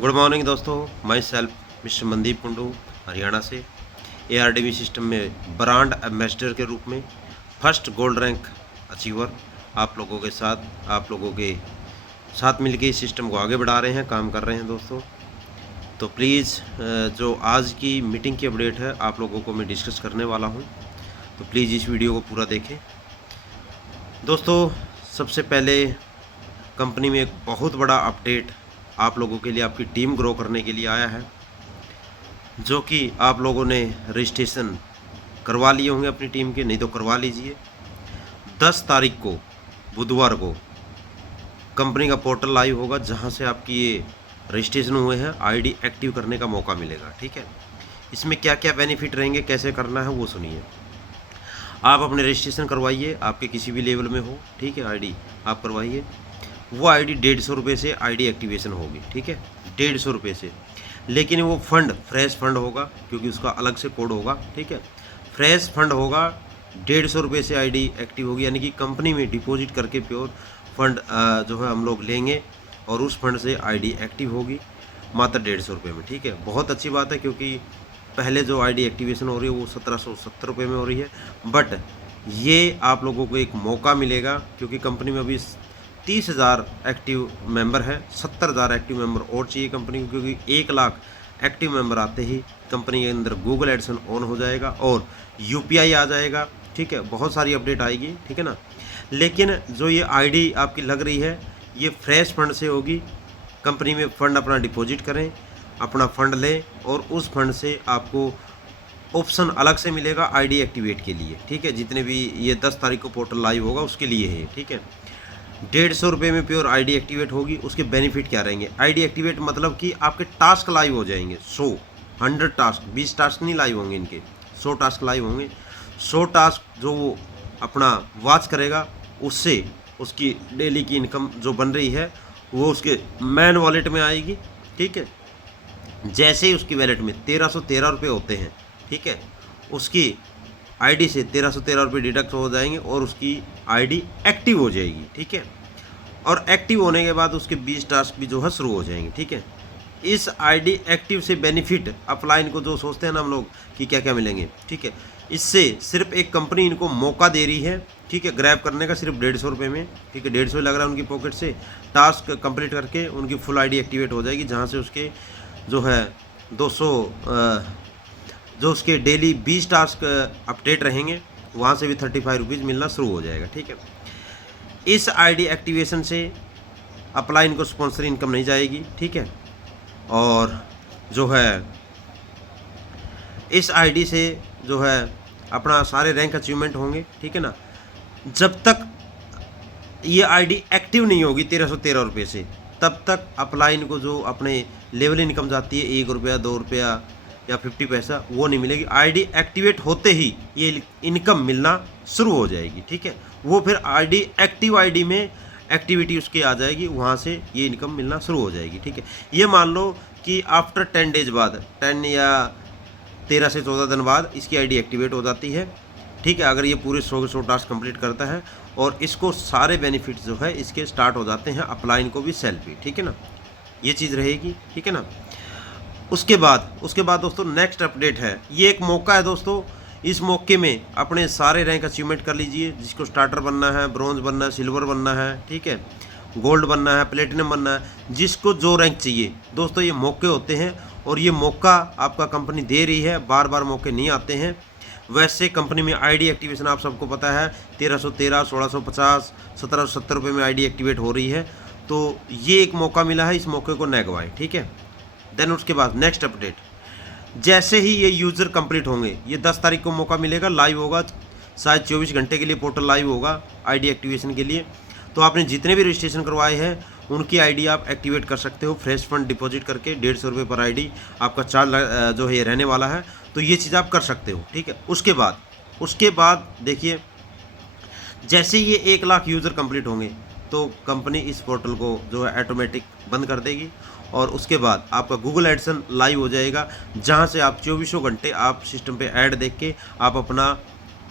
Good morning दोस्तों, my self mister Mandeep Kundu Haryana से ARDV system में ब्रांड एम्बेसडर के रूप में फर्स्ट गोल्ड रैंक अचीवर आप लोगों के साथ मिलकर इस सिस्टम को आगे बढ़ा रहे हैं, काम कर रहे हैं दोस्तों। तो प्लीज़ जो आज की मीटिंग की अपडेट है आप लोगों को मैं डिस्कस करने वाला हूं, तो प्लीज़ इस वीडियो को पूरा देखें दोस्तों। सबसे पहले कंपनी में एक बहुत बड़ा अपडेट आप लोगों के लिए, आपकी टीम ग्रो करने के लिए आया है, जो कि आप लोगों ने रजिस्ट्रेशन करवा लिए होंगे अपनी टीम के, नहीं तो करवा लीजिए। 10 तारीख को बुधवार को कंपनी का पोर्टल लाइव होगा, जहां से आपकी ये रजिस्ट्रेशन हुए हैं आईडी एक्टिव करने का मौका मिलेगा। ठीक है, इसमें क्या क्या बेनिफिट रहेंगे, कैसे करना है वो सुनिए। आप अपने रजिस्ट्रेशन करवाइए, आपके किसी भी लेवल में हो, ठीक है, आईडी आप करवाइए। वो आईडी 150 रुपये से आईडी एक्टिवेशन होगी, ठीक है, 150 रुपये से। लेकिन वो फंड फ्रेश फंड होगा, क्योंकि उसका अलग से कोड होगा, ठीक है। फ्रेश फंड होगा, 150 रुपये से आईडी एक्टिव होगी, यानी कि कंपनी में डिपॉजिट करके प्योर फंड जो है हम लोग लेंगे और उस फंड से आईडी एक्टिव होगी मात्र 150 रुपये में। ठीक है, बहुत अच्छी बात है, क्योंकि पहले जो आईडी एक्टिवेशन हो रही है वो 1770 रुपये में हो रही है। बट ये आप लोगों को एक मौका मिलेगा, क्योंकि कंपनी में अभी 30,000 एक्टिव मेंबर है, 70,000 एक्टिव मेंबर और चाहिए कंपनी को, क्योंकि 1 लाख एक्टिव मेंबर आते ही कंपनी के अंदर गूगल एडसन ऑन हो जाएगा और UPI आ जाएगा। ठीक है, बहुत सारी अपडेट आएगी, ठीक है ना। लेकिन जो ये आईडी आपकी लग रही है ये फ्रेश फंड से होगी। कंपनी में फंड अपना डिपॉजिट करें, अपना फंड लें और उस फंड से आपको ऑप्शन अलग से मिलेगा आईडी एक्टिवेट के लिए। ठीक है, जितने भी ये 10 तारीख को पोर्टल लाइव होगा उसके लिए है। ठीक है, 150 रुपये में प्योर आईडी एक्टिवेट होगी। उसके बेनिफिट क्या रहेंगे? आईडी एक्टिवेट मतलब कि आपके टास्क लाइव हो जाएंगे 100 टास्क, 20 टास्क नहीं लाइव होंगे, इनके 100 टास्क लाइव होंगे। 100 टास्क जो वो अपना वॉच करेगा, उससे उसकी डेली की इनकम जो बन रही है वो उसके मैन वॉलेट में आएगी। ठीक है, जैसे ही उसकी वॉलेट में 1313 रुपये होते हैं, ठीक है, उसकी आईडी से 1313 रुपये डिडक्ट हो जाएंगे और उसकी आईडी एक्टिव हो जाएगी। ठीक है, और एक्टिव होने के बाद उसके 20 टास्क भी जो है शुरू हो जाएंगे। ठीक है, इस आईडी एक्टिव से बेनिफिट अपलाइन को जो सोचते हैं ना हम लोग कि क्या क्या मिलेंगे, ठीक है, इससे सिर्फ एक कंपनी इनको मौका दे रही है, ठीक है, ग्रैब करने का सिर्फ 150 रुपये में। ठीक है, 150 लग रहा है उनकी पॉकेट से, टास्क कंप्लीट करके उनकी फुल आईडी एक्टिवेट हो जाएगी, जहाँ से उसके जो है 200 जो उसके डेली 20 टास्क अपडेट रहेंगे, वहाँ से भी 35 रुपीज़ मिलना शुरू हो जाएगा। ठीक है, इस आईडी एक्टिवेशन से अपलाइन को स्पॉन्सर इनकम नहीं जाएगी। ठीक है, और जो है इस आईडी से जो है अपना सारे रैंक अचीवमेंट होंगे। ठीक है ना, जब तक ये आईडी एक्टिव नहीं होगी 1313 रुपये से, तब तक अपलाइन को जो अपने लेवल इनकम जाती है 1 रुपया 2 रुपया या 50 पैसा, वो नहीं मिलेगी। आईडी एक्टिवेट होते ही ये इनकम मिलना शुरू हो जाएगी। ठीक है, वो फिर आईडी एक्टिव आईडी में एक्टिविटी उसकी आ जाएगी, वहाँ से ये इनकम मिलना शुरू हो जाएगी। ठीक है, ये मान लो कि आफ्टर 10 डेज बाद, 10 या 13 से 14 दिन बाद इसकी आईडी एक्टिवेट हो जाती है। ठीक है, अगर ये पूरे 100 टास्क कंप्लीट करता है, और इसको सारे बेनिफिट जो है इसके स्टार्ट हो जाते हैं, अपलाइन को भी सेल भी। ठीक है ना, ये चीज़ रहेगी। ठीक है ना, उसके बाद दोस्तों नेक्स्ट अपडेट है, ये एक मौका है दोस्तों। इस मौके में अपने सारे रैंक अचीवमेंट कर लीजिए। जिसको स्टार्टर बनना है, ब्रॉन्ज बनना है, सिल्वर बनना है, ठीक है, गोल्ड बनना है, प्लेटिनम बनना है, जिसको जो रैंक चाहिए दोस्तों, ये मौके होते हैं और ये मौका आपका कंपनी दे रही है। बार बार मौके नहीं आते हैं। वैसे कंपनी में आईडी एक्टिवेशन आप सबको पता है 1313, 1650, 1770 रुपये में आईडी एक्टिवेट हो रही है। तो ये एक मौका मिला है, इस मौके को न गवाएं। ठीक है, देन उसके बाद नेक्स्ट अपडेट, जैसे ही ये यूज़र कंप्लीट होंगे, ये 10 तारीख को मौका मिलेगा, लाइव होगा, शायद 24 घंटे के लिए पोर्टल लाइव होगा आईडी एक्टिवेशन के लिए। तो आपने जितने भी रजिस्ट्रेशन करवाए हैं उनकी आईडी आप एक्टिवेट कर सकते हो, फ्रेश फंड डिपॉजिट करके 150 रुपये पर आईडी आपका चार्ज जो है रहने वाला है। तो ये चीज़ आप कर सकते हो। ठीक है, उसके बाद देखिए, जैसे ये 1 लाख यूज़र कंप्लीट होंगे तो कंपनी इस पोर्टल को जो है ऑटोमेटिक बंद कर देगी, और उसके बाद आपका गूगल एडसन लाइव हो जाएगा, जहां से आप 24 घंटे आप सिस्टम पे ऐड देख के आप अपना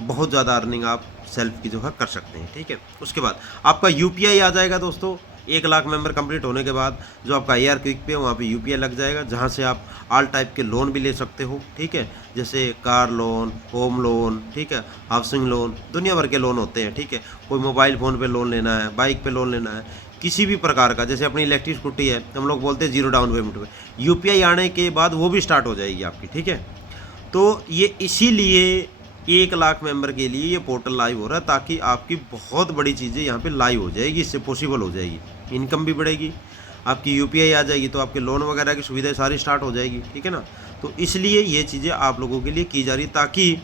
बहुत ज़्यादा अर्निंग आप सेल्फ की जो है कर सकते हैं। ठीक है, उसके बाद आपका UPI आ जाएगा दोस्तों। 1 लाख मेंबर कंप्लीट होने के बाद जो आपका AR क्विक पे है वहाँ पे UPI लग जाएगा, जहाँ से आप ऑल टाइप के लोन भी ले सकते हो, ठीक है। जैसे कार लोन, होम लोन, ठीक है, हाउसिंग लोन, दुनिया भर के लोन होते हैं, ठीक है। कोई मोबाइल फ़ोन पे लोन लेना है, बाइक पे लोन लेना है, किसी भी प्रकार का, जैसे अपनी इलेक्ट्रिक स्कूटी है, हम लोग बोलते हैं 0 डाउन पेमेंट पे, UPI आने के बाद वो भी स्टार्ट हो जाएगी आपकी, ठीक है। तो ये इसीलिए 1 लाख मेंबर के लिए ये पोर्टल लाइव हो रहा है, ताकि आपकी बहुत बड़ी चीज़ें यहाँ पे लाइव हो जाएगी, इससे पॉसिबल हो जाएगी, इनकम भी बढ़ेगी, आपकी UPI आ जाएगी, तो आपके लोन वगैरह की सुविधाएं सारी स्टार्ट हो जाएगी, ठीक है ना। तो इसलिए ये चीज़ें आप लोगों के लिए की जा रही है, ताकि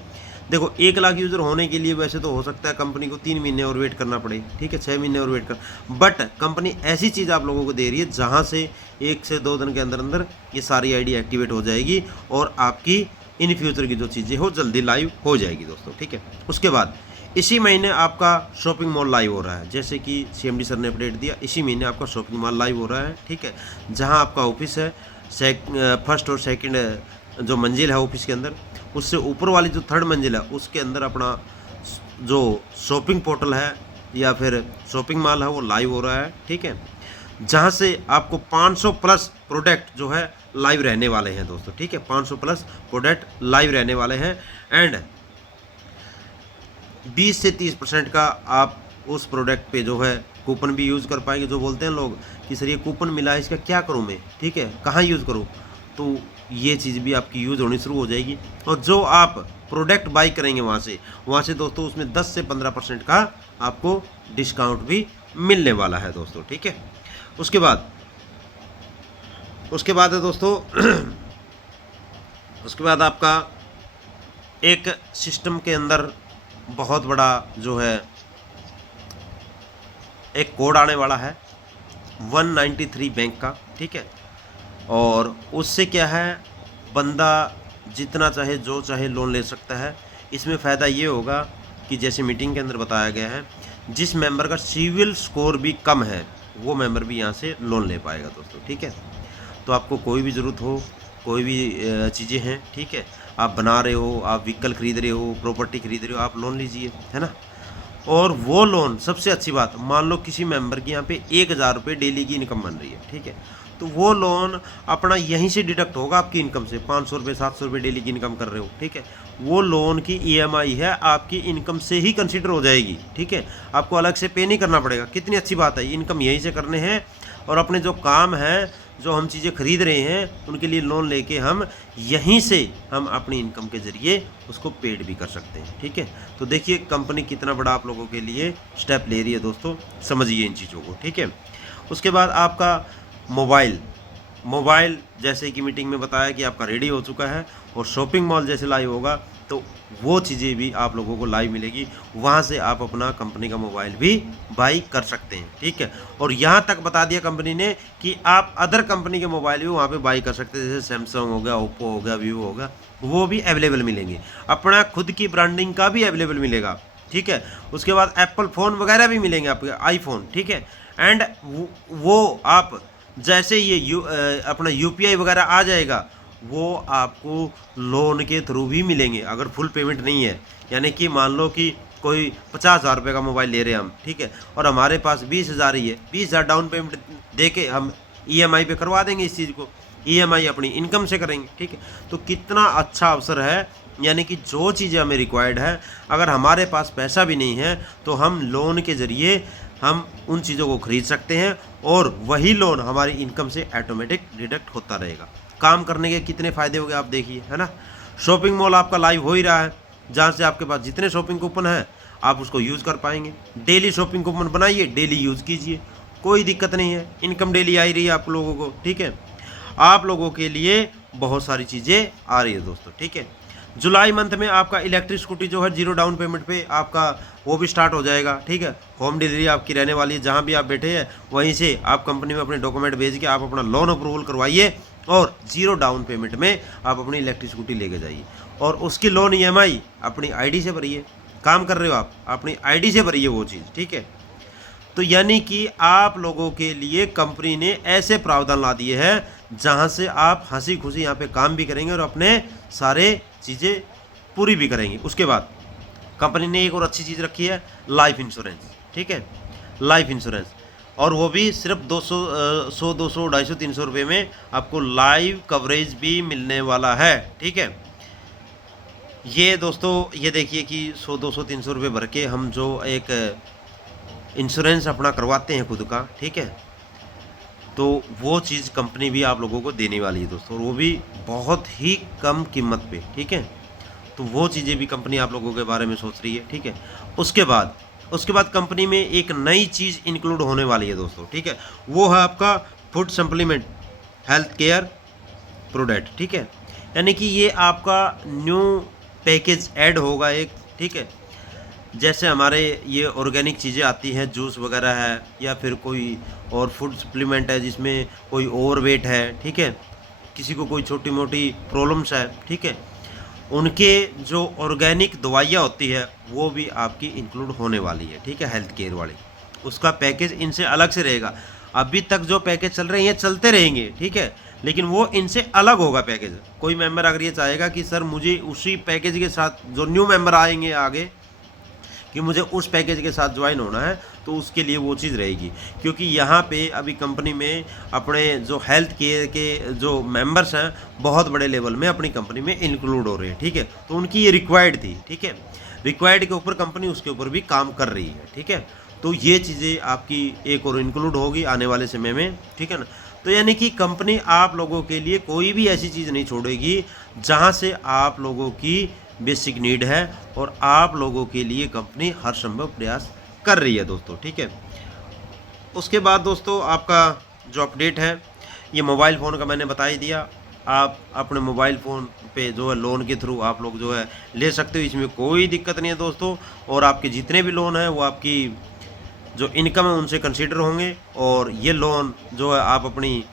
देखो 1 लाख यूज़र होने के लिए वैसे तो हो सकता है कंपनी को 3 महीने और वेट करना पड़े, ठीक है, 6 महीने और वेट कर, बट कंपनी ऐसी चीज़ आप लोगों को दे रही है जहाँ से 1 से 2 दिन के अंदर अंदर ये सारी ID एक्टिवेट हो जाएगी और आपकी इन फ्यूचर की जो चीज़ें हो जल्दी लाइव हो जाएगी दोस्तों, ठीक है। उसके बाद इसी महीने आपका शॉपिंग मॉल लाइव हो रहा है, जैसे कि CMD सर ने अपडेट दिया, इसी महीने आपका शॉपिंग मॉल लाइव हो रहा है, ठीक है। जहां आपका ऑफिस है, फर्स्ट और सेकंड जो मंजिल है ऑफिस के अंदर, उससे ऊपर वाली जो 3rd मंजिल है उसके अंदर अपना जो शॉपिंग पोर्टल है या फिर शॉपिंग मॉल है वो लाइव हो रहा है, ठीक है। जहाँ से आपको 500 प्लस प्रोडक्ट जो है लाइव रहने वाले हैं दोस्तों, ठीक है। 500 प्लस प्रोडक्ट लाइव रहने वाले हैं एंड 20 से 30% का आप उस प्रोडक्ट पे जो है कूपन भी यूज़ कर पाएंगे। जो बोलते हैं लोग कि सर ये कूपन मिला है, इसका क्या करूँ मैं, ठीक है, कहाँ यूज़ करूँ, तो ये चीज़ भी आपकी यूज़ होनी शुरू हो जाएगी। और जो आप प्रोडक्ट बाई करेंगे वहाँ से दोस्तों उसमें 10 से 15% का आपको डिस्काउंट भी मिलने वाला है दोस्तों, ठीक है। उसके बाद है दोस्तों उसके बाद आपका एक सिस्टम के अंदर बहुत बड़ा जो है एक कोड आने वाला है 193 बैंक का, ठीक है। और उससे क्या है, बंदा जितना चाहे जो चाहे लोन ले सकता है। इसमें फ़ायदा ये होगा कि जैसे मीटिंग के अंदर बताया गया है, जिस मेंबर का सिविल स्कोर भी कम है वो मेंबर भी यहाँ से लोन ले पाएगा दोस्तों, ठीक है। तो आपको कोई भी ज़रूरत हो, कोई भी चीज़ें हैं, ठीक है, आप बना रहे हो, आप व्हीकल खरीद रहे हो, प्रॉपर्टी खरीद रहे हो, आप लोन लीजिए, है ना। और वो लोन, सबसे अच्छी बात, मान लो किसी मेंबर की यहाँ पे 1000 रुपये डेली की इनकम बन रही है, ठीक है, तो वो लोन अपना यहीं से डिडक्ट होगा आपकी इनकम से। 500 रुपये 700 रुपये डेली की इनकम कर रहे हो, ठीक है, वो लोन की EMI है आपकी इनकम से ही कंसिडर हो जाएगी, ठीक है, आपको अलग से पे नहीं करना पड़ेगा। कितनी अच्छी बात है, इनकम यहीं से करने हैं और अपने जो काम है, जो हम चीज़ें खरीद रहे हैं उनके लिए लोन लेके हम यहीं से हम अपनी इनकम के ज़रिए उसको पेड भी कर सकते हैं, ठीक है। तो देखिए कंपनी कितना बड़ा आप लोगों के लिए स्टेप ले रही है दोस्तों, समझिए इन चीज़ों को, ठीक है। उसके बाद आपका मोबाइल जैसे कि मीटिंग में बताया कि आपका रेडी हो चुका है और शॉपिंग मॉल जैसे लाइव होगा तो वो चीज़ें भी आप लोगों को लाइव मिलेगी। वहाँ से आप अपना कंपनी का मोबाइल भी बाई कर सकते हैं, ठीक है। और यहाँ तक बता दिया कंपनी ने कि आप अदर कंपनी के मोबाइल भी वहाँ पे बाई कर सकते हैं, जैसे सैमसंग हो गया, ओप्पो हो गया, वीवो हो गया, वो भी अवेलेबल मिलेंगे। अपना खुद की ब्रांडिंग का भी अवेलेबल मिलेगा, ठीक है। उसके बाद एप्पल फ़ोन वगैरह भी मिलेंगे आपके, आईफोन, ठीक है। एंड वो आप जैसे ये अपना UPI वगैरह आ जाएगा वो आपको लोन के थ्रू भी मिलेंगे, अगर फुल पेमेंट नहीं है। यानी कि मान लो कि कोई 50,000 रुपये का मोबाइल ले रहे हैं हम, ठीक है, और हमारे पास 20,000 ही है, 20,000 डाउन पेमेंट दे के हम EMI पे करवा देंगे इस चीज़ को, EMI अपनी इनकम से करेंगे, ठीक है। तो कितना अच्छा अवसर है, यानी कि जो चीज़ें हमें रिक्वायर्ड है, अगर हमारे पास पैसा भी नहीं है तो हम लोन के ज़रिए हम उन चीज़ों को खरीद सकते हैं और वही लोन हमारी इनकम से ऑटोमेटिक डिडक्ट होता रहेगा। काम करने के कितने फ़ायदे हो गए आप देखिए, है ना। शॉपिंग मॉल आपका लाइव हो ही रहा है, जहाँ से आपके पास जितने शॉपिंग कूपन हैं आप उसको यूज़ कर पाएंगे। डेली शॉपिंग कूपन बनाइए, डेली यूज़ कीजिए, कोई दिक्कत नहीं है, इनकम डेली आ ही रही है आप लोगों को, ठीक है। आप लोगों के लिए बहुत सारी चीज़ें आ रही है दोस्तों, ठीक है। जुलाई मंथ में आपका इलेक्ट्रिक स्कूटी जो है 0 डाउन पेमेंट पे आपका वो भी स्टार्ट हो जाएगा, ठीक है। होम डिलीवरी आपकी रहने वाली है, जहाँ भी आप बैठे हैं वहीं से आप कंपनी में अपने डॉक्यूमेंट भेज के आप अपना लोन अप्रूवल करवाइए और 0 डाउन पेमेंट में आप अपनी इलेक्ट्रिक स्कूटी लेके जाइए और उसकी लोन EMI अपनी ID से भरिए। काम कर रहे हो आप, अपनी ID से भरिए वो चीज़, ठीक है। तो यानी कि आप लोगों के लिए कंपनी ने ऐसे प्रावधान ला दिए हैं जहां से आप हंसी खुशी यहाँ पे काम भी करेंगे और अपने सारे चीज़ें पूरी भी करेंगे। उसके बाद कंपनी ने एक और अच्छी चीज़ रखी है, लाइफ इंश्योरेंस, ठीक है। लाइफ इंश्योरेंस और वो भी सिर्फ 200 100 200 250 300 रुपये में आपको लाइव कवरेज भी मिलने वाला है। ठीक है, ये दोस्तों ये देखिए कि 100 200 300 रुपये भर के हम जो एक इंश्योरेंस अपना करवाते हैं खुद का, ठीक है, तो वो चीज़ कंपनी भी आप लोगों को देने वाली है दोस्तों, और वो भी बहुत ही कम कीमत पे। ठीक है, तो वो चीज़ें भी कंपनी आप लोगों के बारे में सोच रही है। ठीक है, उसके बाद कंपनी में एक नई चीज़ इंक्लूड होने वाली है दोस्तों। ठीक है, वो है आपका food supplement health care product. ठीक है, यानी कि ये आपका न्यू पैकेज ऐड होगा एक। ठीक है, जैसे हमारे ये ऑर्गेनिक चीज़ें आती हैं, जूस वगैरह है या फिर कोई और फूड सप्लीमेंट है जिसमें कोई ओवरवेट है, ठीक है, किसी को कोई छोटी मोटी प्रॉब्लम्स है, ठीक है, उनके जो ऑर्गेनिक दवाइयाँ होती है वो भी आपकी इंक्लूड होने वाली है। ठीक है, हेल्थ केयर वाली, उसका पैकेज इनसे अलग से रहेगा। अभी तक जो पैकेज चल रहे हैं ये चलते रहेंगे, ठीक है, लेकिन वो इनसे अलग होगा पैकेज। कोई मेंबर अगर ये चाहेगा कि सर मुझे उसी पैकेज के साथ, जो न्यू मेंबर आएंगे आगे, कि मुझे उस पैकेज के साथ ज्वाइन होना है, तो उसके लिए वो चीज़ रहेगी। क्योंकि यहाँ पे अभी कंपनी में अपने जो हेल्थ केयर के जो मेंबर्स हैं बहुत बड़े लेवल में अपनी कंपनी में इंक्लूड हो रहे हैं। ठीक है, तो उनकी ये रिक्वायर्ड थी। ठीक है, रिक्वायर्ड के ऊपर कंपनी उसके ऊपर भी काम कर रही है। ठीक है, तो ये चीज़ें आपकी एक और इंक्लूड होगी आने वाले समय में। ठीक है ना, तो यानी कि कंपनी आप लोगों के लिए कोई भी ऐसी चीज़ नहीं छोड़ेगी जहाँ से आप लोगों की बेसिक नीड है, और आप लोगों के लिए कंपनी हर संभव प्रयास कर रही है दोस्तों। ठीक है, उसके बाद दोस्तों आपका जो अपडेट है, ये मोबाइल फ़ोन का मैंने बता ही दिया। आप अपने मोबाइल फ़ोन पे जो है लोन के थ्रू आप लोग जो है ले सकते हो, इसमें कोई दिक्कत नहीं है दोस्तों। और आपके जितने भी लोन हैं वो आपकी जो इनकम है उनसे कंसीडर होंगे, और ये लोन जो है आप अपनी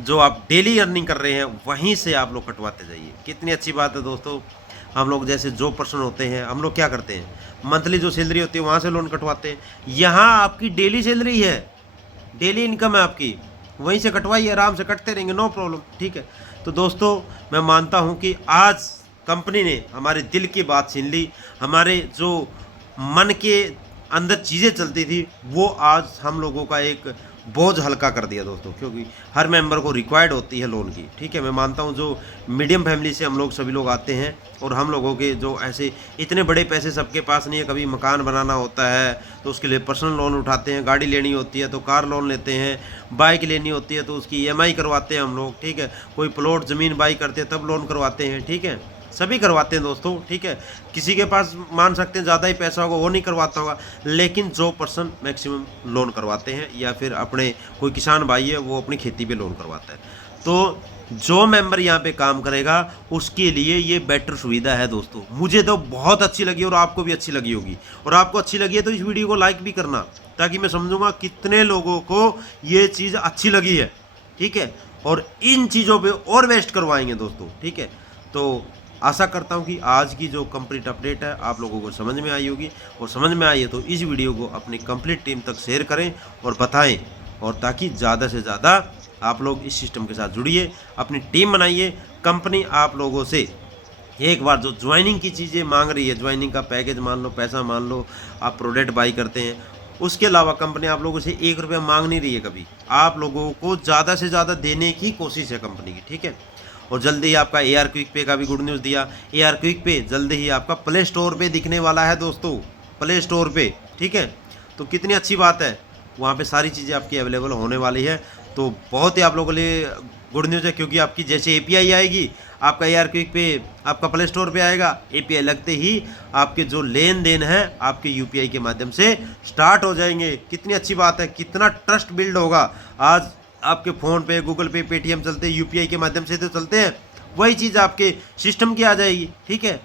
जो आप डेली अर्निंग कर रहे हैं वहीं से आप लोग कटवाते जाइए। कितनी अच्छी बात है दोस्तों। हम लोग जैसे जॉब पर्सन होते हैं, हम लोग क्या करते हैं, मंथली जो सैलरी होती है वहाँ से लोन कटवाते हैं। यहाँ आपकी डेली सैलरी है, डेली इनकम है आपकी, वहीं से कटवाइए, आराम से कटते रहेंगे, नो प्रॉब्लम। ठीक है, तो दोस्तों मैं मानता हूँ कि आज कंपनी ने हमारे दिल की बात छीन ली। हमारे जो मन के अंदर चीज़ें चलती थी वो आज हम लोगों का एक बोझ हल्का कर दिया दोस्तों, क्योंकि हर मेंबर को रिक्वायर्ड होती है लोन की। ठीक है, मैं मानता हूँ जो मीडियम फैमिली से हम लोग सभी लोग आते हैं, और हम लोगों के जो ऐसे इतने बड़े पैसे सबके पास नहीं है। कभी मकान बनाना होता है तो उसके लिए पर्सनल लोन उठाते हैं, गाड़ी लेनी होती है तो कार लोन लेते हैं, बाइक लेनी होती है तो उसकी EMI करवाते हैं हम लोग। ठीक है, कोई प्लॉट ज़मीन बाई करते हैं तब लोन करवाते हैं। ठीक है, सभी करवाते हैं दोस्तों। ठीक है, किसी के पास मान सकते हैं ज़्यादा ही पैसा होगा वो नहीं करवाता होगा, लेकिन जो पर्सन मैक्सिमम लोन करवाते हैं, या फिर अपने कोई किसान भाई है वो अपनी खेती पे लोन करवाता है। तो जो मेंबर यहाँ पे काम करेगा उसके लिए ये बेटर सुविधा है दोस्तों। मुझे तो बहुत अच्छी लगी और आपको भी अच्छी लगी होगी, और आपको अच्छी लगी है तो इस वीडियो को लाइक भी करना, ताकि मैं समझूंगा कितने लोगों को ये चीज़ अच्छी लगी है। ठीक है, और इन चीज़ों पे और वेस्ट करवाएंगे दोस्तों। ठीक है, तो आशा करता हूँ कि आज की जो कंप्लीट अपडेट है आप लोगों को समझ में आई होगी, और समझ में आई है तो इस वीडियो को अपनी कंप्लीट टीम तक शेयर करें और बताएं, और ताकि ज़्यादा से ज़्यादा आप लोग इस सिस्टम के साथ जुड़िए, अपनी टीम बनाइए। कंपनी आप लोगों से एक बार जो ज्वाइनिंग की चीज़ें मांग रही है, ज्वाइनिंग का पैकेज मान लो, पैसा मान लो, आप प्रोडक्ट बाई करते हैं, उसके अलावा कंपनी आप लोगों से 1 रुपया मांग नहीं रही है कभी। आप लोगों को ज़्यादा से ज़्यादा देने की कोशिश है कंपनी की। ठीक है, और जल्दी ही आपका AR क्विक पे का भी गुड न्यूज़ दिया। AR क्विक पे जल्दी ही आपका प्ले स्टोर पे दिखने वाला है दोस्तों, प्ले स्टोर पे। ठीक है, तो कितनी अच्छी बात है, वहाँ पे सारी चीज़ें आपकी अवेलेबल होने वाली है। तो बहुत ही आप लोगों के लिए गुड न्यूज़ है, क्योंकि आपकी जैसे API आएगी आपका AR क्विक पे आपका प्ले स्टोर पे आएगा। API लगते ही आपके जो लेन देन है आपके UPI के माध्यम से स्टार्ट हो जाएंगे। कितनी अच्छी बात है, कितना ट्रस्ट बिल्ड होगा। आज आपके फ़ोन पे, गूगल पे, पेटीएम चलते हैं, UPI के माध्यम से तो चलते हैं, वही चीज़ आपके सिस्टम की आ जाएगी। ठीक है,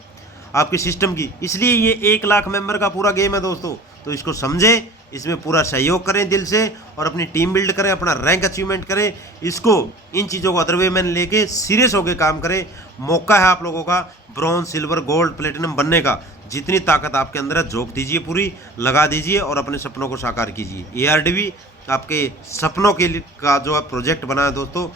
आपके सिस्टम की। इसलिए ये 1 लाख मेंबर का पूरा गेम है दोस्तों, तो इसको समझें, इसमें पूरा सहयोग करें दिल से, और अपनी टीम बिल्ड करें, अपना रैंक अचीवमेंट करें। इसको इन चीज़ों को अदर वे में लेके सीरियस होकर काम करें। मौका है आप लोगों का ब्रॉन्ज, सिल्वर, गोल्ड, प्लेटिनम बनने का। जितनी ताकत आपके अंदर है झोंक दीजिए, पूरी लगा दीजिए, और अपने सपनों को साकार कीजिए। ARDV आपके सपनों के लिए का जो है प्रोजेक्ट बना है दोस्तों,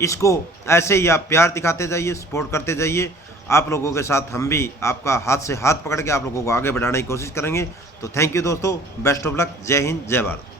इसको ऐसे ही आप प्यार दिखाते जाइए, सपोर्ट करते जाइए। आप लोगों के साथ हम भी आपका हाथ से हाथ पकड़ के आप लोगों को आगे बढ़ाने की कोशिश करेंगे। तो थैंक यू दोस्तों, बेस्ट ऑफ लक, जय हिंद, जय भारत।